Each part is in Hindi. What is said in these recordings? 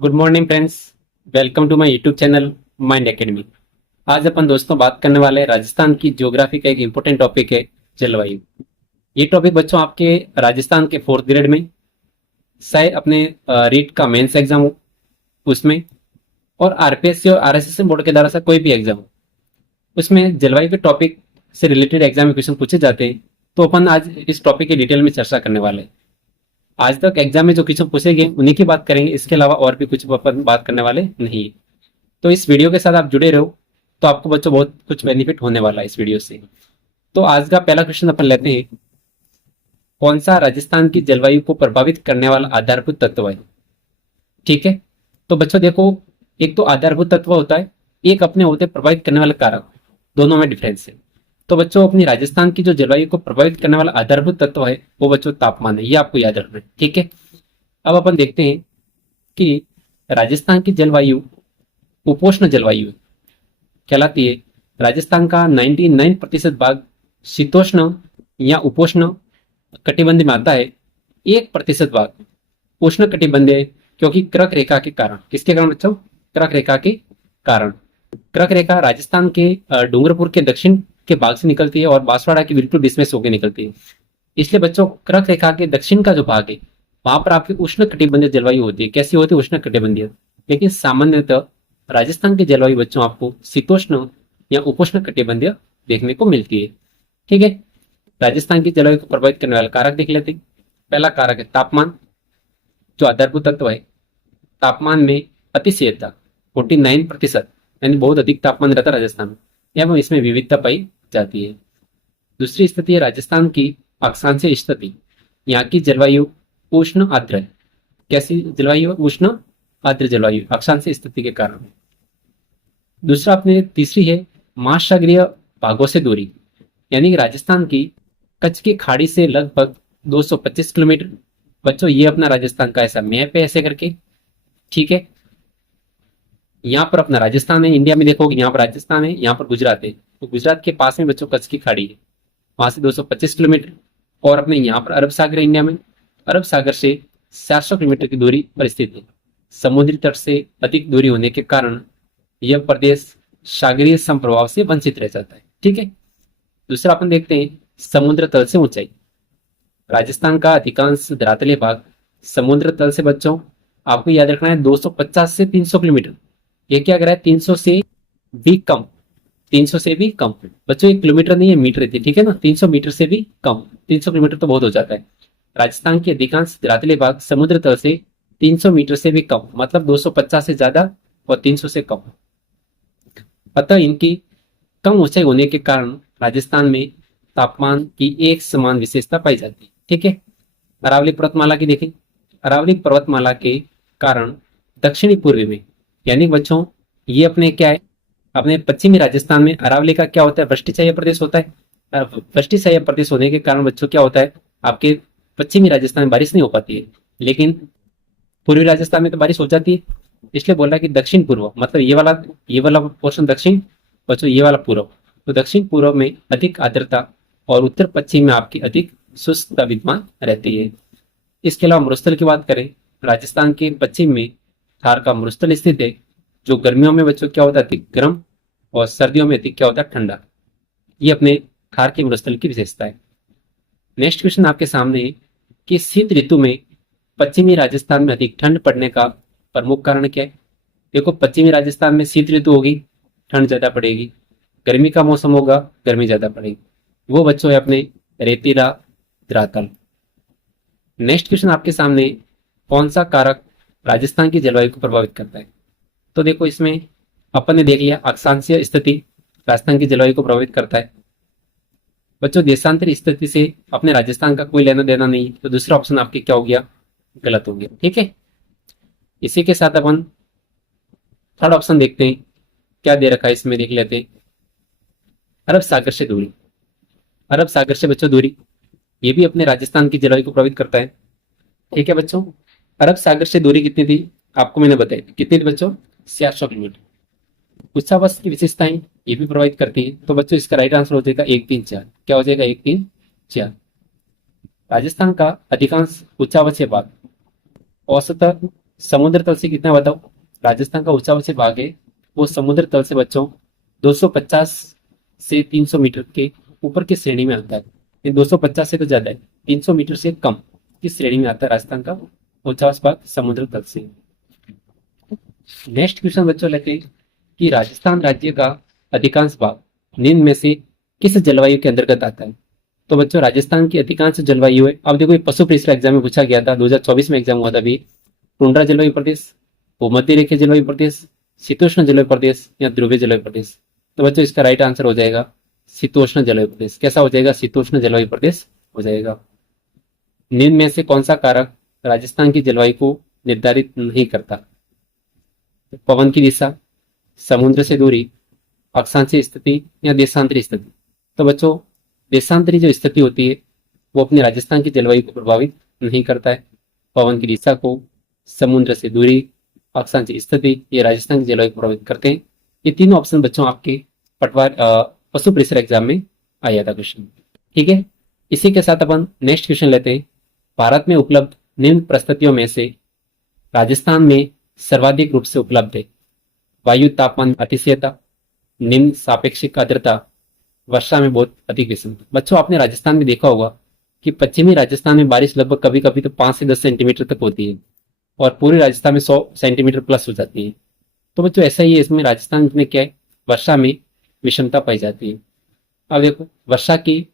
Good morning friends. Welcome to my YouTube channel Mind Academy. आज अपन दोस्तों बात करने वाले हैं राजस्थान की ज्योग्राफी का एक इम्पोर्टेंट टॉपिक है जलवायु। ये टॉपिक बच्चों आपके राजस्थान के फोर्थ ग्रेड में शायद अपने रीट का मेंस एग्जाम हो उसमें, और आरपीएससी और आरएसएस बोर्ड के द्वारा से कोई भी एग्जाम हो उसमें जलवायु के टॉपिक से रिलेटेड एग्जाम में क्वेश्चन पूछे जाते हैं। तो अपन आज इस टॉपिक की डिटेल में चर्चा करने वाले हैं। आज तक एग्जाम में जो क्वेश्चन पूछे गए उन्हीं की बात करेंगे, इसके अलावा और भी कुछ अपन बात करने वाले नहीं है। तो इस वीडियो के साथ आप जुड़े रहो, तो आपको बच्चों बहुत कुछ बेनिफिट होने वाला है इस वीडियो से। तो आज का पहला क्वेश्चन अपन लेते हैं, कौन सा राजस्थान की जलवायु को प्रभावित करने वाला आधारभूत तत्व है। ठीक है, तो बच्चों देखो, एक तो आधारभूत तत्व होता है, एक अपने होते प्रभावित करने वाले कारक, दोनों में डिफरेंस है। तो बच्चों अपनी राजस्थान की जो जलवायु को प्रभावित करने वाला आधारभूत तत्व है वो बच्चों तापमान है, ये आपको याद रखना है। ठीक है, अब अपन देखते हैं कि राजस्थान की जलवायु उपोष्ण जलवायु कहलाती है। राजस्थान का 99% भाग शीतोष्ण या उपोष्ण कटिबंध में आता है। 1% भाग उष्ण कटिबंधीय, क्योंकि कर्क रेखा के कारण। किसके कारण बच्चों? कर्क रेखा के कारण। कर्क रेखा राजस्थान के डूंगरपुर के दक्षिण के भाग से निकलती है और बांसवाड़ा के बिल्कुल बीच में से होकर निकलती है। इसलिए बच्चों कर्क रेखा के दक्षिण का जो भाग है वहां पर आपकी उष्ण कटिबंधीय जलवायु होती है। कैसी होती है? उष्ण कटिबंधीय। लेकिन सामान्यतः राजस्थान की जलवायु बच्चों आपको शीतोष्ण या उपोष्ण कटिबंधीय देखने को मिलती है। ठीक है, राजस्थान की जलवायु को प्रभावित करने वाले कारक देख लेते हैं। पहला कारक है तापमान, जो आधारभूत तत्व है। तापमान में अतिशयता 49%, यानी बहुत अधिक तापमान रहता है राजस्थान में, एवं इसमें विविधता पाई जाती है। दूसरी स्थिति है राजस्थान की अक्षांशीय स्थिति। यहाँ की जलवायु उष्ण आर्द्र है। कैसी जलवायु? उष्ण आर्द्र जलवायु, अक्षांशीय स्थिति के कारण। दूसरा अपने तीसरी है महासागरीय भागों से दूरी, यानी राजस्थान की कच्छ की खाड़ी से लगभग 225 किलोमीटर। बच्चों ये अपना राजस्थान का ऐसा मैप है ऐसे करके। ठीक है, यहाँ पर अपना राजस्थान है, इंडिया में देखोगे यहाँ पर राजस्थान है, यहाँ पर गुजरात है। तो गुजरात के पास में बच्चों कच्छ की खाड़ी है, वहां से 225 किलोमीटर। और अपने यहाँ पर अरब सागर है इंडिया में, अरब सागर से 400 किलोमीटर की दूरी पर स्थित है। समुद्री तट से अधिक दूरी होने के कारण यह प्रदेश सागरीय संप्रभाव से वंचित रह जाता है। ठीक है, दूसरा अपन देखते हैं समुद्र तल से ऊंचाई। राजस्थान का अधिकांश धरातलीय भाग समुद्र तल से बच्चों आपको याद रखना है 250 से 300 किलोमीटर। ये क्या कर रहा है? 300 से भी कम, 300 से भी कम। बच्चों ये किलोमीटर नहीं है, मीटर थी। ठीक है ना, 300 मीटर से भी कम। 300 किलोमीटर तो बहुत हो जाता है। राजस्थान के अधिकांश धरातलीय भाग समुद्र तल से 300 मीटर से भी कम, मतलब 250 से ज्यादा और 300 से कम। अतः इनकी कम ऊंचाई होने के कारण राजस्थान में तापमान की एक समान विशेषता पाई जाती है। ठीक है, अरावली पर्वतमाला की देखें। अरावली पर्वतमाला के कारण दक्षिणी पूर्वी में, यानी बच्चों ये अपने क्या है, अपने पश्चिमी राजस्थान में अरावली का क्या होता है? वृष्टिशाय प्रदेश होता है। वृष्टिशाय प्रदेश होने के कारण बच्चों क्या होता है, आपके पश्चिमी राजस्थान में बारिश नहीं हो पाती है, लेकिन पूर्वी राजस्थान में तो बारिश हो जाती है। इसलिए बोल रहा है कि दक्षिण पूर्व, मतलब ये वाला पोर्शन दक्षिण, बच्चों ये वाला पूर्व। तो दक्षिण पूर्व में अधिक आर्द्रता और उत्तर पश्चिम में आपकी अधिक शुष्कता विद्यमान रहती है। इसके अलावा मरुस्थल की बात करें, राजस्थान के पश्चिम में थार का मरुस्थल स्थित है, जो गर्मियों में बच्चों क्या होता है? अधिक गर्म, और सर्दियों में अधिक क्या होता है? ठंडा। ये अपने थार के मरुस्थल की विशेषता है। नेक्स्ट क्वेश्चन आपके सामने है कि शीत ऋतु में पश्चिमी राजस्थान में अधिक ठंड पड़ने का प्रमुख कारण क्या है? देखो, पश्चिमी राजस्थान में शीत ऋतु होगी, ठंड ज्यादा पड़ेगी। गर्मी का मौसम होगा, गर्मी ज्यादा पड़ेगी। वो बच्चों है अपने रेतीला धरातल। नेक्स्ट क्वेश्चन आपके सामने, कौन सा कारक राजस्थान की जलवायु को प्रभावित करता है? तो देखो, इसमें अपन ने देख लिया अक्षांशीय स्थिति राजस्थान की जलवायु को प्रभावित करता है। बच्चों देशांतर स्थिति से अपने राजस्थान का कोई लेना देना नहीं, तो दूसरा ऑप्शन आपके क्या हो गया? गलत हो गया। ठीक है, इसी के साथ अपन थर्ड ऑप्शन देखते हैं, क्या दे रखा है इसमें देख लेते हैं। अरब सागर से दूरी। अरब सागर से बच्चों दूरी, ये भी अपने राजस्थान की जलवायु को प्रभावित करता है। ठीक है बच्चों, अरब सागर से दूरी कितनी थी आपको मैंने बताई थी। कितनी थी बच्चों? 400 किलोमीटर। उच्चावच की विशेषताएं ये भी प्रभावित करती है। तो बच्चों इसका राइट आंसर हो जाएगा 1, 3, 4। क्या हो जाएगा? 1, 3, 4। राजस्थान का अधिकांश उच्चावचीय भाग औसतन समुद्र तल से कितना बताओ? राजस्थान का ऊंचा ऊंचे भाग है वो समुद्र तल से बच्चों 250 से 300 मीटर के ऊपर की श्रेणी में आता है। ये 250 से तो ज्यादा है, 300 मीटर से कम की श्रेणी में आता है राजस्थान का ऊंचा भाग समुद्र तल से। नेक्स्ट क्वेश्चन बच्चों लेते हैं कि राजस्थान राज्य का अधिकांश भाग निम्न में से किस जलवायु के अंतर्गत आता है? तो बच्चों राजस्थान की अधिकांश जलवायु है, अब देखो ये पशु परीक्षा एग्जाम में पूछा गया था, 2024 में एग्जाम हुआ था अभी। टुंड्रा जलवायु प्रदेश, भूमध्य रेखीय जलवायु प्रदेश, शीतोष्ण जलवायु प्रदेश या ध्रुवीय जलवायु प्रदेश। तो बच्चों इसका राइट आंसर हो जाएगा शीतोष्ण जलवायु प्रदेश। कैसा हो जाएगा? शीतोष्ण जलवायु प्रदेश हो जाएगा। निम्न में से कौन सा कारक राजस्थान की जलवायु को निर्धारित नहीं करता? पवन की दिशा, समुद्र से दूरी, अक्षांशीय स्थिति या देशांतरी स्थिति। तो बच्चों देशांतरी जो स्थिति होती है वो अपने राजस्थान की जलवायु को प्रभावित नहीं करता है। पवन की दिशा को, समुद्र से दूरी, अक्षांशीय स्थिति ये राजस्थान की जलवायु को प्रभावित करते हैं। ये तीनों ऑप्शन बच्चों आपके पटवार पशु परिसर एग्जाम में आया था क्वेश्चन। ठीक है, इसी के साथ अपन नेक्स्ट क्वेश्चन लेते हैं। भारत में उपलब्ध निम्न परिस्थितियों में से राजस्थान में सर्वाधिक रूप से उपलब्ध है वायु तापमान अतिशयता, निम्न सापेक्षिक आर्द्रता, वर्षा में बहुत अधिक विषमता। बच्चों आपने राजस्थान में देखा होगा कि पश्चिमी राजस्थान में बारिश लगभग कभी कभी तो 5 से 10 सेंटीमीटर तक होती है और पूरे राजस्थान में 100 सेंटीमीटर प्लस हो जाती है। तो बच्चों ऐसा ही है, इसमें राजस्थान में क्या है, वर्षा में विषमता पाई जाती है। अब देखो वर्षा की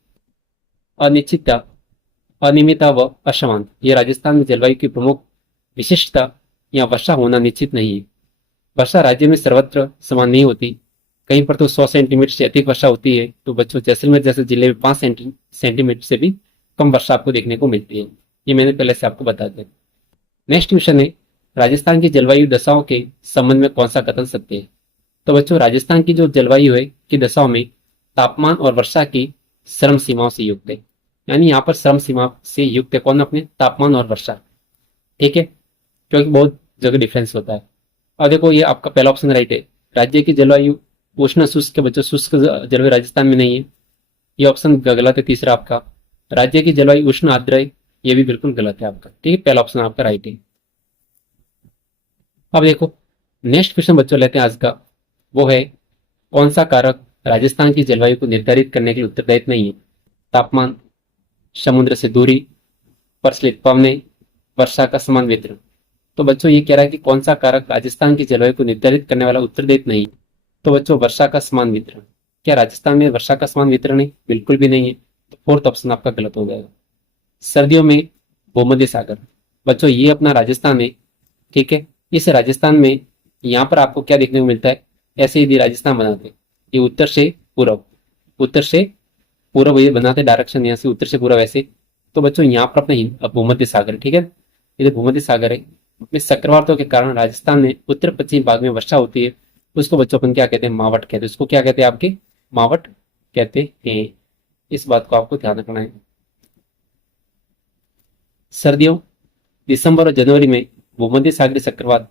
अनिश्चितता, अनियमितता व असमानता ये राजस्थान में जलवायु की प्रमुख विशिष्टता या वर्षा होना निश्चित नहीं है। वर्षा राज्य में सर्वत्र समान नहीं होती, कहीं पर तो 100 सेंटीमीटर से अधिक वर्षा होती है, तो बच्चों जैसलमेर जैसे जिले में 5 सेंटीमीटर से भी कम वर्षा आपको देखने को मिलती है। ये मैंने पहले से आपको बता दिया। नेक्स्ट क्वेश्चन है राजस्थान की जलवायु दशाओं के संबंध में कौन सा कथन सत्य है? तो बच्चों राजस्थान की जो जलवायु है की दशाओं में तापमान और वर्षा की श्रम सीमाओं से युक्त है। यानी यहाँ पर श्रम सीमा से युक्त है कौन? अपने तापमान और वर्षा। ठीक है, क्योंकि बहुत जगह डिफरेंस होता है। अब देखो ये आपका पहला ऑप्शन राइट है, राज्य की जलवायु उष्ण शुष्क के बच्चों शुष्क जलवायु राजस्थान में नहीं है, ये ऑप्शन गलत है। तीसरा आपका राज्य की जलवायु उष्ण आर्द्र है, ये भी बिल्कुल गलत है आपका। ठीक है, पहला ऑप्शन आपका राइट है। अब देखो नेक्स्ट क्वेश्चन बच्चों लेते हैं आज का, वो है कौन सा कारक राजस्थान की जलवायु को निर्धारित करने के लिए उत्तरदायित्व नहीं है? तापमान, समुद्र से दूरी, प्रचलित पवनें, वर्षा का समान वितरण। तो बच्चों ये कह रहा है कि कौन सा कारक राजस्थान की जलवायु को निर्धारित करने वाला उत्तरदायित्व नहीं? तो बच्चों वर्षा का समान वितरण। क्या राजस्थान में वर्षा का समान वितरण है? बिल्कुल भी नहीं है, तो फोर्थ ऑप्शन आपका गलत हो जाएगा। सर्दियों में भूमध्य सागर, बच्चों ये अपना राजस्थान है। ठीक है, इस राजस्थान में यहाँ पर आपको क्या देखने को मिलता है, ऐसे यदि राजस्थान बनाते ये उत्तर से पूर्व, उत्तर से पूर्व ये बनाते डायरेक्शन यहाँ से उत्तर से पूर्व ऐसे, तो बच्चों यहाँ पर अपना भूमध्य सागर। ठीक है, ये भूमध्य सागर है, में चक्रवातों के कारण राजस्थान में उत्तर पश्चिमी भाग में वर्षा होती है, उसको बच्चों अपन क्या कहते हैं? मावट कहते हैं। उसको क्या कहते हैं? आपके मावट कहते हैं। इस बात को आपको ध्यान रखना है। सर्दियों दिसंबर और जनवरी में भूमध्य सागरीय चक्रवात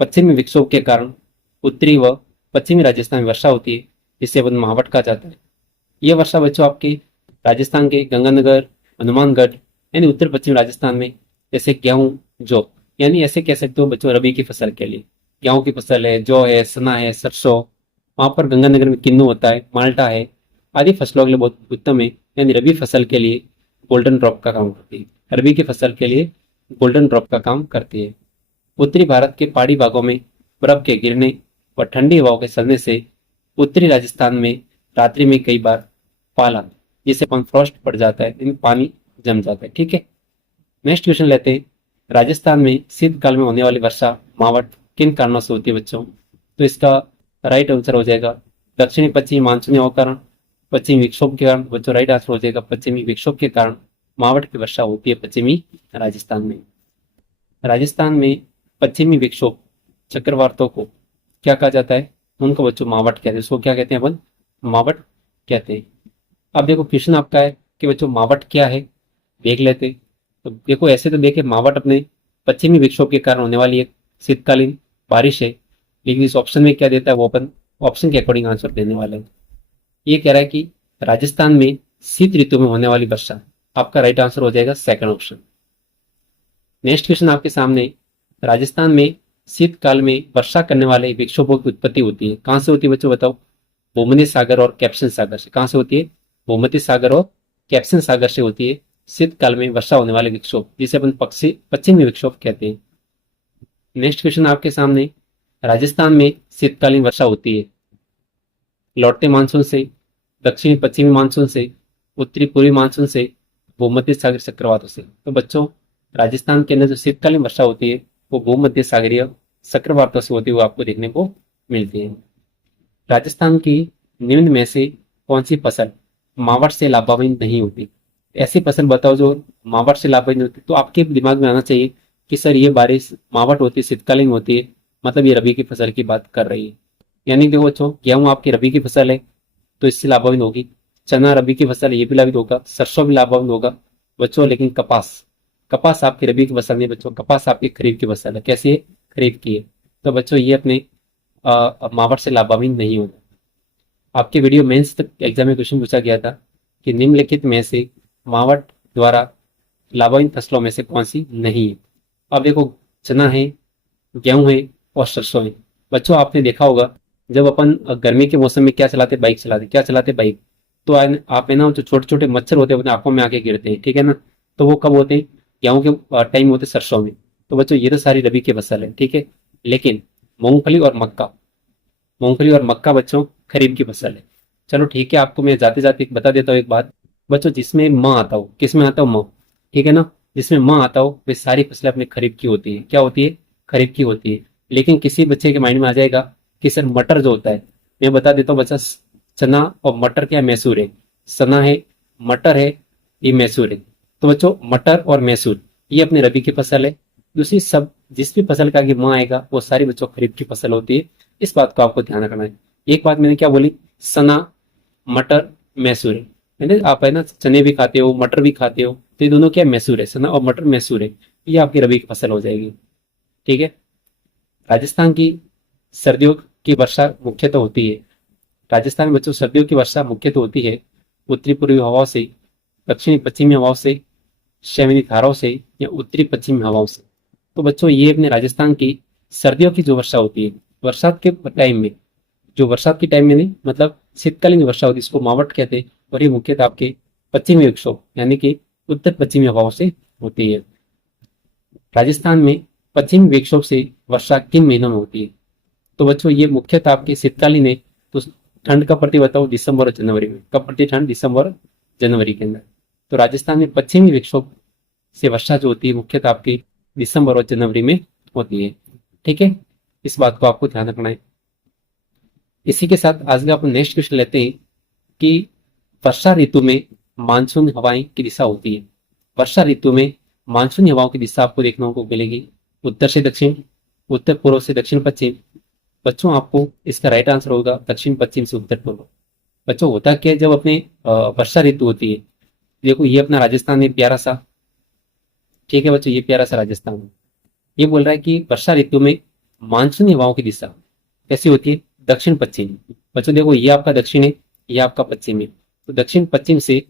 पश्चिमी विक्षोभ के कारण उत्तरी व पश्चिमी राजस्थान में वर्षा होती है, जिसे अपन मावट कहा जाता है। यह वर्षा बच्चों आपके राजस्थान के गंगानगर, हनुमानगढ़ यानी उत्तर पश्चिम राजस्थान में जैसे गेहूं, जौ यानी ऐसे कह सकते हो बच्चों रबी की फसल के लिए, गेहूं की फसल है, जौ है, सना है, सरसों, वहां पर गंगानगर में किन्नू होता है, माल्टा है, आदि फसलों के लिए बहुत उत्तम है। यानी रबी फसल के लिए गोल्डन ड्रॉप का काम करती है, रबी की फसल के लिए गोल्डन ड्रॉप का काम करती है। उत्तरी भारत के पहाड़ी भागों में बर्फ के गिरने व ठंडी हवाओं के चलने से उत्तरी राजस्थान में रात्रि में कई बार पाला, जिसे अपन फ्रॉस्ट पड़ जाता है, इनमें पानी जम जाता है। ठीक है, नेक्स्ट क्वेश्चन लेते हैं। राजस्थान में शीतकाल में होने वाली वर्षा मावट किन कारणों से होती है बच्चों? तो इसका राइट आंसर हो जाएगा दक्षिणी पश्चिमी मानसूनी हवा कारण, पश्चिमी विक्षोभ के कारण। बच्चों राइट आंसर हो जाएगा पश्चिमी विक्षोभ के कारण मावट की वर्षा होती है पश्चिमी राजस्थान में। राजस्थान में पश्चिमी विक्षोभ चक्रवातों को क्या कहा जाता है? उनको बच्चों मावट कहते हैं। उसको क्या कहते हैं? अपन मावट कहते हैं। अब देखो क्वेश्चन आपका है कि बच्चों मावट क्या है, देख लेते। तो देखो ऐसे तो देखे मावट अपने पश्चिमी विक्षोभ के कारण होने वाली एक शीतकालीन बारिश है, लेकिन इस ऑप्शन में क्या देता है वो अपन ऑप्शन के अकॉर्डिंग आंसर देने वाले हैं। ये कह रहा है कि राजस्थान में शीत ऋतु में होने वाली वर्षा। आपका राइट आंसर हो जाएगा सेकंड ऑप्शन। नेक्स्ट क्वेश्चन आपके सामने, राजस्थान में शीतकाल में वर्षा करने वाले विक्षोभों की उत्पत्ति होती है। कहाँ से होती है बच्चों बताओ? भूमध्य सागर और कैप्सन सागर से। कहाँ से होती है? भूमध्य सागर और कैप्सन सागर से होती है शीतकाल में वर्षा होने वाले विक्षोभ, जिसे अपन पश्चिमी विक्षोभ कहते हैं। नेक्स्ट क्वेश्चन आपके सामने, राजस्थान में शीतकालीन वर्षा होती है लौटते मानसून से, दक्षिणी पश्चिमी मानसून से, उत्तरी पूर्वी मानसून से, भूमध्य सागर चक्रवातों से। तो बच्चों, राजस्थान के अंदर जो शीतकालीन वर्षा होती है वो भूमध्य सागरीय चक्रवातों से होती हुई आपको देखने को मिलती है। राजस्थान की निम्न में से कौन सी फसल मावठ से लाभान्वित नहीं होती? ऐसी फसल बताओ जो मावठ से लाभान्वित होती। तो आपके दिमाग में आना चाहिए कि सर ये बारिश मावठ होती है, शीतकालीन होती है, मतलब ये रबी की फसल की बात कर रही है। यानी देखो बच्चों, गेहूं आपकी रबी की फसल है तो इससे लाभान्वित होगी, चना रबी की फसल है ये भी लाभान्वित होगा, सरसों भी लाभान्वित होगा बच्चों। लेकिन कपास, कपास आपकी रबी की फसल नहीं बच्चों, कपास आपकी खरीफ की फसल है। कैसी है? खरीफ की है। तो बच्चों ये अपने मावठ से लाभान्वित नहीं होगा। आपके वीडियो मेंस तक एग्जाम में क्वेश्चन पूछा गया था कि निम्नलिखित में से मावठ द्वारा लाभान्वित फसलों में से कौन सी नहीं है? अब देखो, चना है, गेहूं है और सरसों है। बच्चों आपने देखा होगा जब अपन गर्मी के मौसम में क्या चलाते, बाइक चलाते, क्या चलाते, बाइक। तो आप है ना, जो छोटे छोटे मच्छर होते हैं अपने आंखों में आके गिरते हैं, ठीक है ना। तो वो कब होते हैं? गेहूं के टाइम होते हैं, सरसों में। तो बच्चों ये तो सारी रबी की फसल है, ठीक है। लेकिन मूंगफली और मक्का, मूंगफली और मक्का बच्चों खरीफ की फसल है। चलो ठीक है, आपको मैं जाते जाते बता देता हूँ एक बात बच्चों, जिसमें म आता हो, किसमें आता हो? म, ठीक है ना। जिसमें म आता हो वे सारी फसलें अपने खरीफ की होती है। क्या होती है? खरीफ की होती है। लेकिन किसी बच्चे के माइंड में आ जाएगा कि सर मटर जो होता है, मैं बता देता हूँ बच्चा, चना और मटर क्या मैसूर है? चना है, मटर है, ये मैसूर है। तो बच्चों मटर और मैसूर ये अपने रबी की फसल है। दूसरी सब जिस भी फसल का आगे म आएगा वो सारी बच्चों खरीफ की फसल होती है। इस बात को आपको ध्यान रखना है। एक बात मैंने क्या बोली? सना, मटर, मैसूर है। यानी आप है ना चने भी खाते हो, मटर भी खाते हो, तो ये दोनों क्या है? मैसूर है। सना और मटर मैसूर है। ये आपकी रबी की फसल हो जाएगी, ठीक है। राजस्थान की सर्दियों की वर्षा मुख्यतः होती है, राजस्थान में बच्चों सर्दियों की वर्षा मुख्यतः होती है उत्तरी पूर्वी हवाओं से, दक्षिणी पश्चिमी हवाओं से, शैवानी धाराओं से या उत्तरी पश्चिमी हवाओं से। तो बच्चों ये अपने राजस्थान की सर्दियों की जो वर्षा होती है, बरसात के टाइम में, जो बरसात के टाइम में नहीं, मतलब शीतकालीन वर्षा होती है, इसको मावठ कहते हैं। और ये मुख्यतः आपके पश्चिमी विक्षोभ यानी कि उत्तर पश्चिमी हवाओं से होती है। राजस्थान में पश्चिमी विक्षोभ से वर्षा किन महीनों में होती है? तो बच्चों ये मुख्यतः आपके शीतकालीन है। तो ठंड कब पड़ती बताओ? दिसंबर और जनवरी में। कब पड़ती है ठंड? दिसंबर और जनवरी के अंदर। तो राजस्थान में पश्चिमी विक्षोभ से वर्षा जो होती है मुख्यतः आपकी दिसंबर और जनवरी में होती है, ठीक है। इस बात को आपको ध्यान रखना है। इसी के साथ आज का अपन नेक्स्ट क्वेश्चन लेते हैं कि वर्षा ऋतु में मानसून हवाएं की दिशा होती है। वर्षा ऋतु में मानसूनी हवाओं की दिशा आपको देखने को मिलेगी उत्तर से दक्षिण, उत्तर पूर्व से दक्षिण पश्चिम। बच्चों आपको इसका राइट आंसर होगा दक्षिण पश्चिम से उत्तर पूर्व। बच्चों होता क्या है, जब अपने वर्षा ऋतु होती है, देखो ये अपना राजस्थान है प्यारा सा, ठीक है बच्चों, ये प्यारा सा राजस्थान है। ये बोल रहा है कि वर्षा ऋतु में मानसूनी हवाओं की दिशा कैसी होती है? दक्षिण पश्चिम। बच्चों देखो ये आपका दक्षिण है, ये आपका पश्चिम है। तो दक्षिण पश्चिम से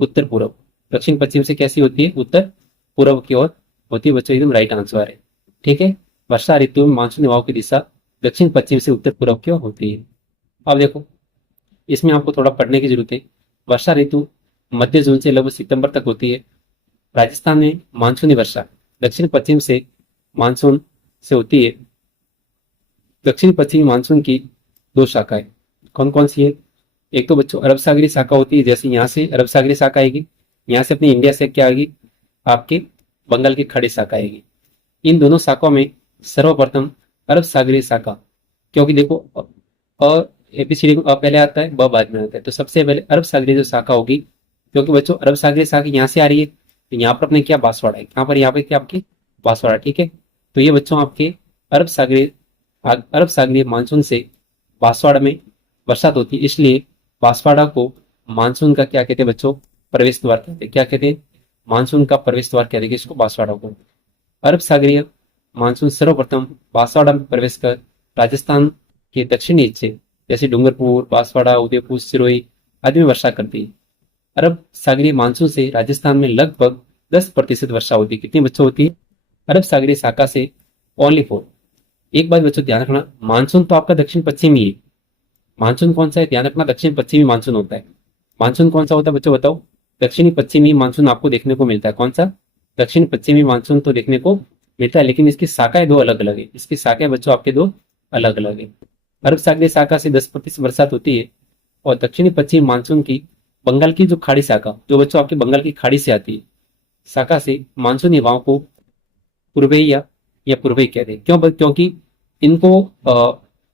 उत्तर पूर्व, दक्षिण पश्चिम से कैसी होती है? उत्तर पूर्व की ओर होती है बच्चों, एकदम राइट आंसर है, ठीक है। वर्षा ऋतु में मानसूनी हवाओं की दिशा दक्षिण पश्चिम से उत्तर पूर्व की ओर होती है। अब देखो इसमें आपको थोड़ा पढ़ने की जरूरत है। वर्षा ऋतु मध्य जून से लगभग सितंबर तक होती है। राजस्थान में मानसूनी वर्षा दक्षिण पश्चिम से मानसून से होती है। दक्षिण पश्चिमी मानसून की दो शाखाएं कौन कौन सी है? एक तो बच्चों अरब सागरी शाखा होती है, जैसे यहाँ से अरब सागरी शाखा आएगी, यहाँ से अपनी इंडिया से क्या आएगी? आपके बंगाल की खाड़ी शाखा आएगी। इन दोनों शाखाओं में सर्वप्रथम अरब सागरी शाखा, क्योंकि देखो अ एबीसीडी में अ पहले आता है, ब बाद में आता है, तो सबसे पहले अरब सागरी जो शाखा होगी, क्योंकि बच्चों अरब सागरी शाखा यहाँ से आ रही है, तो यहाँ पर अपने क्या बांसवाड़ा है, कहाँ पर? यहाँ पे क्या आपकी बांसवाड़ा, ठीक है। तो ये बच्चों आपके अरब सागरीय मानसून से बांसवाड़ा में बरसात होती है, इसलिए बांसवाड़ा को मानसून का क्या कहते हैं बच्चों? प्रवेश द्वार कहते हैं। क्या कहते हैं? मानसून का प्रवेश द्वार कहते हैं इसको, बांसवाड़ा को। अरब सागरीय मानसून सर्वप्रथम बांसवाड़ा में प्रवेश कर राजस्थान के दक्षिणी हिस्से जैसे डूंगरपुर, बांसवाड़ा, उदयपुर, सिरोही आदि में वर्षा करती है। अरब सागरीय मानसून से राजस्थान में लगभग 10% वर्षा होती है। कितनी बच्चों होती है? अरब सागरीय शाखा से ओनली 4। एक बात बच्चों ध्यान रखना, मानसून तो आपका दक्षिण पश्चिमी है। मानसून कौन सा है, ध्यान रखना, दक्षिण पश्चिमी मानसून होता है। मानसून कौन सा होता है बच्चों बताओ? दक्षिणी पश्चिमी मानसून आपको देखने को मिलता है। कौन सा? दक्षिण पश्चिमी मानसून तो देखने को मिलता है, लेकिन इसकी शाखाएं दो अलग अलग है। इसकी शाखाएं बच्चों आपके दो अलग अलग है। अरब सागरीय शाखा से 10% बरसात होती है, और दक्षिणी पश्चिमी मानसून की बंगाल की जो खाड़ी शाखा, जो बच्चों आपके बंगाल की खाड़ी से आती है, शाखा से मानसूनी हवाओं को पूर्वैया या पूर्वई कहते हैं। क्यों? क्योंकि इनको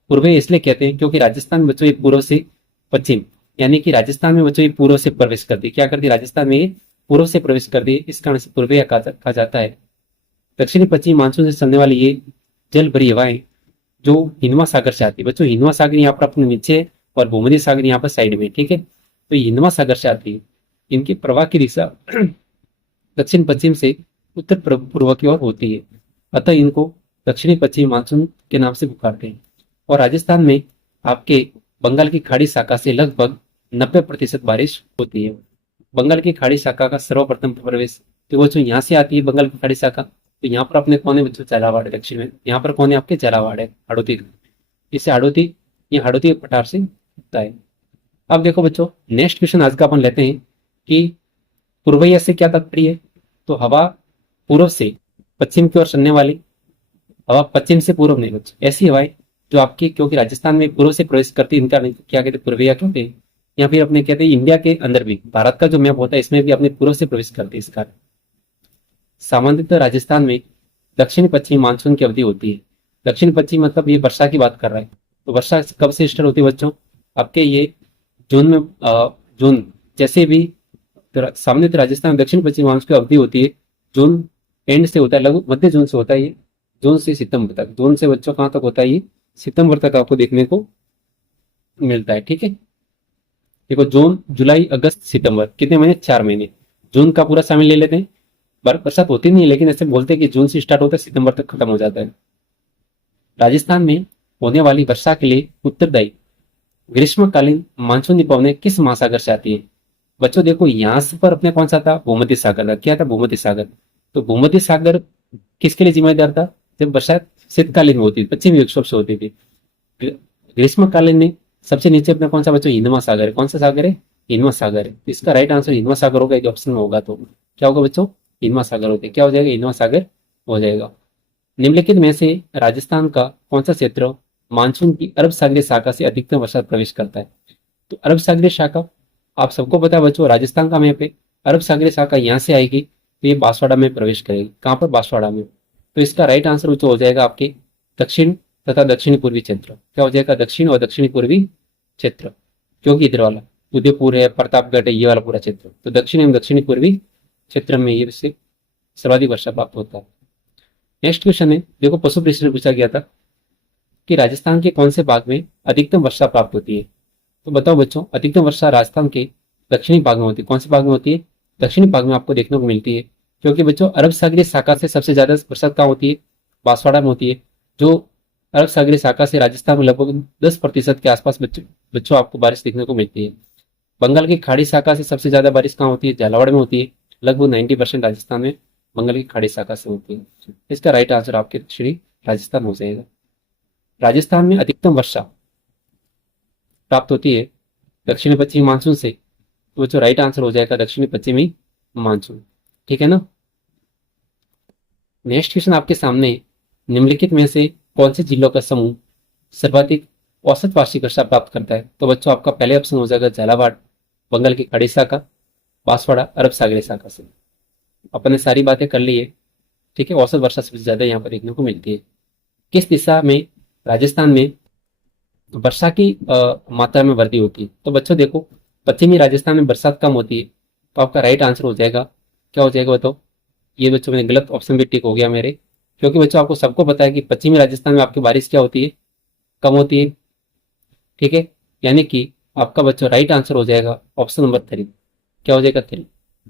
पूर्वई इसलिए कहते हैं क्योंकि राजस्थान में बच्चों ये पूर्व से पश्चिम, यानी कि राजस्थान में बच्चों ये पूर्व से प्रवेश करती है। क्या करती है? राजस्थान में ये पूर्व से प्रवेश करती है, इस कारण से पूर्वैया कहा जाता है। दक्षिणी पश्चिमी मानसून से चलने वाली ये जल भरी हवाएं जो हिंदवा सागर से आती है, बच्चों हिंदवा सागर यहाँ पर अपने नीचे है और भूमध्य सागर यहाँ पर साइड में, ठीक है। तो ये हिंदवा सागर से आती है। इनकी प्रवाह की दिशा दक्षिण पश्चिम से उत्तर पूर्व की ओर होती है, अतः इनको दक्षिणी पश्चिमी मानसून के नाम से पुकारते हैं। और राजस्थान में आपके बंगाल की खाड़ी शाखा से लगभग 90% बारिश होती है। बंगाल की खाड़ी शाखा का सर्वप्रथम प्रवेश तो वो जो यहाँ से आती है बंगाल की खाड़ी शाखा, तो यहाँ पर अपने कौन है बच्चों? झालावाड़ है दक्षिण में। यहाँ पर कौन है आपके? झालावाड़ है, हाड़ौती। इसे हाड़ौती, ये हाड़ौती पठार से होता है। अब देखो बच्चों, नेक्स्ट क्वेश्चन आज का अपन लेते हैं कि पूर्वैया से क्या तात्पर्य है। तो हवा पूर्व से पश्चिम की ओर चलने वाली हवा, पश्चिम से पूर्व नहीं बच्चों, ऐसी हवाएं जो आपकी, क्योंकि राजस्थान में पूर्व से प्रवेश करती है, इनका क्या कहते हैं? पूर्वैया कहते हैं। या फिर अपने कहते हैं इंडिया के अंदर भी, भारत का जो मैप होता है इसमें भी अपने पूर्व से प्रवेश करती है। इस कारण सामान्यतः राजस्थान में दक्षिण पश्चिमी मानसून की अवधि होती है। दक्षिण पश्चिम मतलब ये वर्षा की बात कर रहा है। तो वर्षा कब से स्टार्ट होती है बच्चों? आपके ये जून में, जून जैसे भी सामान्यतः राजस्थान में दक्षिण पश्चिमी मानसून की अवधि होती है, जून एंड से होता है, लगभग मध्य जून से होता है ये, जून से सितंबर तक। जून से बच्चों कहाँ तक होता है? ये सितंबर तक आपको देखने को मिलता है, ठीक है। देखो, जून, जुलाई, अगस्त, सितंबर, कितने महीने? 4 महीने। जून का पूरा शामिल ले लेते हैं। बरसात होती नहीं है, लेकिन ऐसे बोलते हैं कि जून से स्टार्ट होता है, सितंबर तक खत्म हो जाता है। राजस्थान में होने वाली वर्षा के लिए उत्तरदायी ग्रीष्मकालीन मानसूनी पवनें किस महासागर से आती है? बच्चों देखो, यहाँ से पर अपने कौन सा था? भूमध्य सागर था। क्या था? भूमध्य सागर। तो भूमध्य सागर किसके लिए जिम्मेदार था? जब बरसात शीतकालीन में होती थी, पश्चिमी विक्षोभ से होती थी। ग्रीष्मकालीन में सबसे नीचे अपना कौन सा बच्चों? हिंद महासागर है। कौन सा सागर है? हिंद महासागर है। इसका राइट आंसर हिंद महासागर होगा, एक ऑप्शन में होगा। तो क्या होगा बच्चों? हिंद महासागर होते, क्या हो जाएगा? हिंद महासागर हो जाएगा। निम्नलिखित में से राजस्थान का कौन सा क्षेत्र मानसून की अरब सागरीय शाखा से अधिकतम वर्षा प्रवेश करता है? तो अरब सागरीय शाखा आप सबको पता है बच्चों, राजस्थान का मैप है। अरब सागरीय शाखा यहाँ से आएगी तो ये बांसवाड़ा में प्रवेश करेगी। कहाँ पर? बांसवाड़ा में। तो इसका राइट आंसर बच्चों हो जाएगा आपके दक्षिण तथा दक्षिणी पूर्वी क्षेत्र। क्या हो जाएगा? दक्षिण और दक्षिणी पूर्वी क्षेत्र, क्योंकि इधर वाला उदयपुर है, प्रतापगढ़ है, ये वाला पूरा क्षेत्र। तो दक्षिण एवं दक्षिणी पूर्वी क्षेत्र में ये से सर्वाधिक वर्षा प्राप्त होता है। नेक्स्ट क्वेश्चन है, देखो पशु प्रश्न पूछा गया था कि राजस्थान के कौन से भाग में अधिकतम वर्षा प्राप्त होती है? तो बताओ बच्चों, अधिकतम वर्षा राजस्थान के दक्षिणी भाग में होती है। कौन से भाग में होती है? दक्षिणी भाग में आपको देखने को मिलती है, क्योंकि बच्चों अरब सागरीय शाखा से सबसे ज्यादा वर्षा कहाँ होती है? बांसवाड़ा में होती है। जो अरब सागरीय शाखा से राजस्थान में लगभग 10% के आसपास बच्चों आपको बारिश देखने को मिलती है। बंगाल की खाड़ी शाखा से सबसे ज्यादा बारिश कहाँ होती है? झालावाड़ में होती है। लगभग 90% राजस्थान में बंगाल की खाड़ी शाखा से होती है। इसका राइट आंसर आपके दक्षिणी राजस्थान हो जाएगा। राजस्थान में अधिकतम वर्षा प्राप्त होती है दक्षिणी पश्चिमी मानसून से, तो जो राइट आंसर हो जाएगा दक्षिणी पश्चिमी मानसून, ठीक है ना। नेक्स्ट क्वेश्चन आपके सामने, निम्नलिखित में से कौन से जिलों का समूह सर्वाधिक औसत वार्षिक वर्षा प्राप्त करता है? तो बच्चों आपका पहले ऑप्शन हो जाएगा झालावाड़, बंगाल की खाड़ी शाखा, बांसवाड़ा अरब सागरीय शाखा से। अपने सारी बातें कर ली है, ठीक है। औसत वर्षा सबसे ज्यादा यहाँ पर देखने को मिलती है। किस दिशा में राजस्थान में वर्षा की मात्रा में वृद्धि होती है? तो बच्चों देखो, पश्चिमी राजस्थान में बरसात कम होती है, तो आपका राइट आंसर हो जाएगा, क्या हो जाएगा बताओ? ये बच्चों मैंने गलत ऑप्शन भी टिक हो गया मेरे, क्योंकि बच्चों आपको सबको पता है कि पश्चिमी राजस्थान में आपकी बारिश क्या होती है? कम होती है, ठीक है। यानी कि आपका बच्चों राइट आंसर हो जाएगा ऑप्शन नंबर 3। क्या हो जाएगा? 3।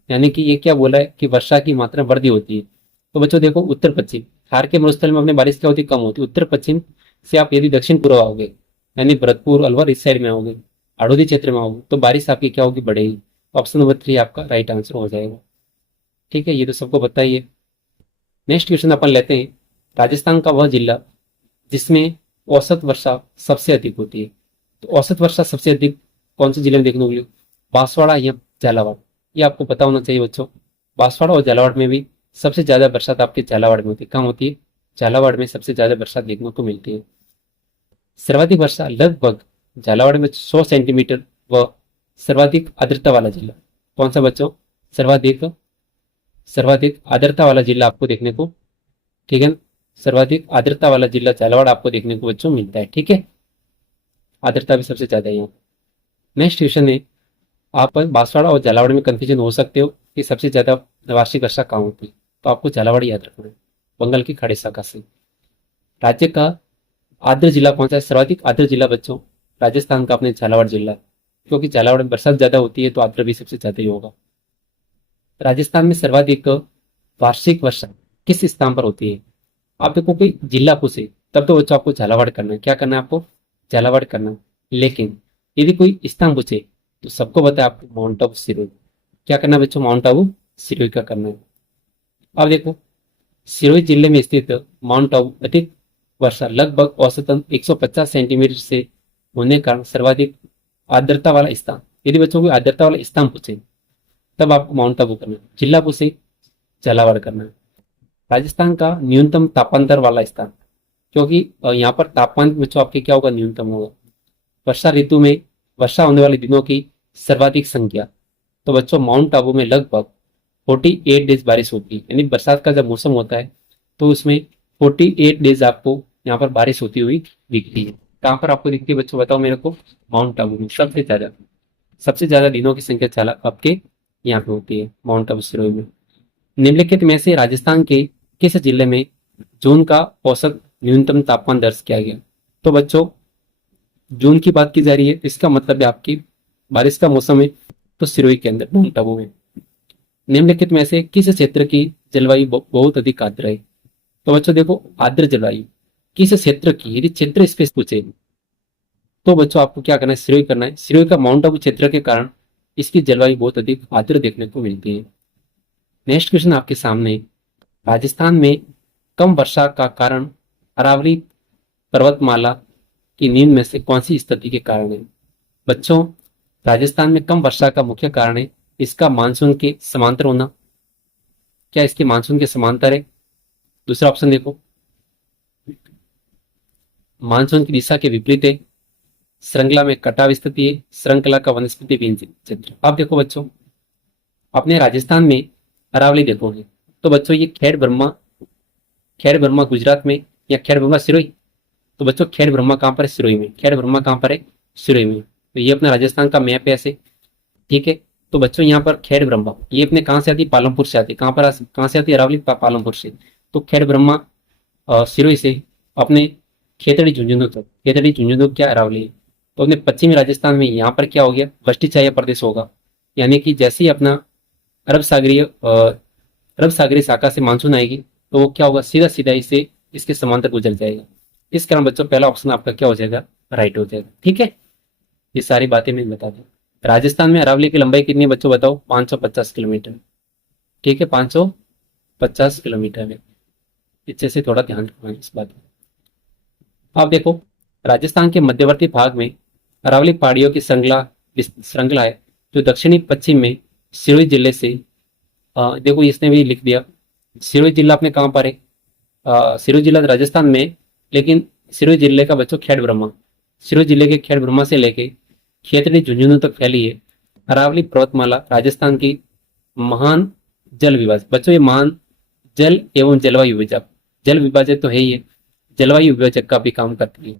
यानी कि ये क्या बोला है कि वर्षा की मात्रा में वृद्धि होती है। तो बच्चों देखो, उत्तर पश्चिम थार के मरुस्थल में अपने बारिश क्या होती है? कम होती है। उत्तर पश्चिम से आप यदि दक्षिण पूर्व आओगे, यानी भरतपुर, अलवर, इस साइड में आओगे, हाड़ौती क्षेत्र में आओगे, तो बारिश आपकी क्या होगी? बढ़ेगी। ऑप्शन नंबर 3 आपका राइट आंसर हो जाएगा, ठीक है। ये तो सबको पता ही है। नेक्स्ट क्वेश्चन अपन लेते हैं राजस्थान का वह जिला जिसमें औसत वर्षा सबसे अधिक होती है। तो औसत वर्षा सबसे अधिक कौन से जिले में देखने को मिली? बांसवाड़ा या झालावाड़। ये आपको पता होना चाहिए बच्चों। बांसवाड़ा और झालावाड़ में भी सबसे ज्यादा बरसात आपके झालावाड़ में होती है। कहाँ होती है? झालावाड़ में सबसे ज्यादा बरसात देखने को मिलती है। सर्वाधिक वर्षा लगभग झालावाड़ में 100 सेंटीमीटर। व सर्वाधिक आर्द्रता वाला जिला कौन सा बच्चों? सर्वाधिक सर्वाधिक आर्द्रता वाला जिला आपको देखने को, ठीक है ना, सर्वाधिक आर्द्रता वाला जिला झालावाड़ आपको देखने को बच्चों मिलता है। ठीक है, आर्द्रता भी सबसे ज्यादा है यहाँ। नेक्स्ट क्वेश्चन है, आप बांसवाड़ा और झालावाड़ में कंफ्यूजन हो सकते हो कि सबसे ज्यादा वार्षिक वर्षा कहाँ होती है। तो आपको झालावाड़ याद रखना है, बंगाल की खाड़ी शाखा से। राज्य का आर्द्र जिला कौन सा है? सर्वाधिक आर्द्र जिला बच्चों राजस्थान का अपने झालावाड़ जिला, क्योंकि झालावाड़ में बरसात ज्यादा होती है तो आर्द्र भी सबसे ज्यादा ही होगा। राजस्थान में सर्वाधिक वार्षिक वर्षा किस स्थान पर होती है? आप देखो कोई जिला पूछे तब तो बच्चों आपको झालावाड़ करना है। क्या करना है आपको? झालावाड़ करना है। लेकिन यदि कोई स्थान पूछे तो सबको पता है आपको माउंट आबू सिरोही। क्या करना है बच्चों? माउंट आबू सिरोही का करना है। अब देखो सिरोही जिले में स्थित माउंट आबू अधिक वर्षा लगभग औसतन 150 सेंटीमीटर से होने के कारण सर्वाधिक आर्द्रता वाला स्थान। यदि बच्चों को आर्द्रता वाला स्थान पूछे तब आपको माउंट आबू करना है। जिला पूछे झालावाड़ करना है। राजस्थान का न्यूनतम तापांतर वाला स्थान, क्योंकि यहाँ पर तापमान बच्चों आपके क्या होगा? न्यूनतम होगा। वर्षा ऋतु में वर्षा होने वाले दिनों की सर्वाधिक संख्या, तो बच्चों माउंट आबू में लगभग 48 डेज बारिश होती है। यानी बरसात का जब मौसम होता है तो उसमें 48 डेज आपको यहाँ पर बारिश होती हुई दिखती है। कहाँ पर आपको दिखती है बच्चों? बताओ मेरे को। माउंट आबू में सबसे ज्यादा दिनों की संख्या चाला आपके यहाँ पे होती है, माउंट आबू सिरोही में। निम्नलिखित में से राजस्थान के किस जिले में जून का औसत न्यूनतम तापमान दर्ज किया गया? तो बच्चों जून की बात की जा रही है, इसका मतलब है आपकी बारिश का मौसम है तो सिरोही के अंदर, माउंट आबू में। निम्नलिखित में से किस क्षेत्र की जलवायु बहुत अधिक आर्द्र है? तो बच्चों देखो आर्द्र जलवायु किस क्षेत्र की, यदि क्षेत्र स्पेस पूछे तो बच्चों आपको क्या करना है? सिरोही करना है। सिरोही का माउंट आबू क्षेत्र के कारण इसकी जलवायु बहुत अधिक आर्द्र देखने को मिलती है। नेक्स्ट क्वेश्चन आपके सामने, राजस्थान में कम वर्षा का कारण अरावली पर्वतमाला की नींद में से कौन सी स्थिति के कारण है? बच्चों राजस्थान में कम वर्षा का मुख्य कारण है इसका मानसून के समांतर होना। क्या इसके मानसून के समांतर है? दूसरा ऑप्शन देखो, मानसून की दिशा के विपरीत है, श्रृंखला में कटाव स्थिति है, श्रृंखला का वनस्पति क्षेत्र। अब देखो बच्चों अपने राजस्थान में अरावली देखोगे तो बच्चों ये खेड़ ब्रह्मा गुजरात में या खेड़ ब्रह्मा सिरोही। तो बच्चों खेड़ ब्रह्मा कहाँ पर है? सिरोही में। खेड़ ब्रह्मा कहाँ पर है? सिरोही में। तो ये अपना राजस्थान का मैप है ऐसे, ठीक है। तो बच्चों यहाँ पर खेड़ ब्रह्मा ये अपने कहाँ से आती है? पालमपुर से आती है। कहाँ से आती है अरावली? पालमपुर से। तो खेड़ ब्रह्मा सिरोही से अपने खेतड़ी झुंझुनू तक, खेतड़ी झुंझुनू क्या अरावली है। तो अपने पश्चिमी राजस्थान में यहाँ पर क्या हो गया? वष्टी छाया प्रदेश होगा। यानी कि जैसे ही अपना अरब सागरीय शाखा से मानसून आएगी तो वो क्या होगा? सीधा सीधा इसे इसके समांतर गुजर जाएगा। इस कारण बच्चों पहला ऑप्शन आपका क्या हो जाएगा? राइट हो जाएगा। ठीक है, ये सारी बातें मैं बता दूं। राजस्थान में अरावली की लंबाई कितनी है बच्चों? बताओ। 550 किलोमीटर। ठीक है, 550 किलोमीटर है। इससे से थोड़ा ध्यान रखना इस बात में। आप देखो राजस्थान के मध्यवर्ती भाग में अरावली पहाड़ियों की श्रृंखला है जो दक्षिणी पश्चिम में सिरोही जिले से, देखो इसने भी लिख दिया सिरोही जिला अपने कहाँ पर है? सिरोही जिला राजस्थान में, लेकिन सिरोही जिले का बच्चों खेड़ ब्रह्मा, सिरोही जिले के खेड़ ब्रह्मा से लेके खेतड़ी झुंझुनू तक फैली है अरावली पर्वतमाला राजस्थान की महान जल विभाजक। बच्चों ये महान जल एवं जलवायु विभाजक, जल विभाजक तो है ही है, जलवायु विभाजक का भी काम करती है।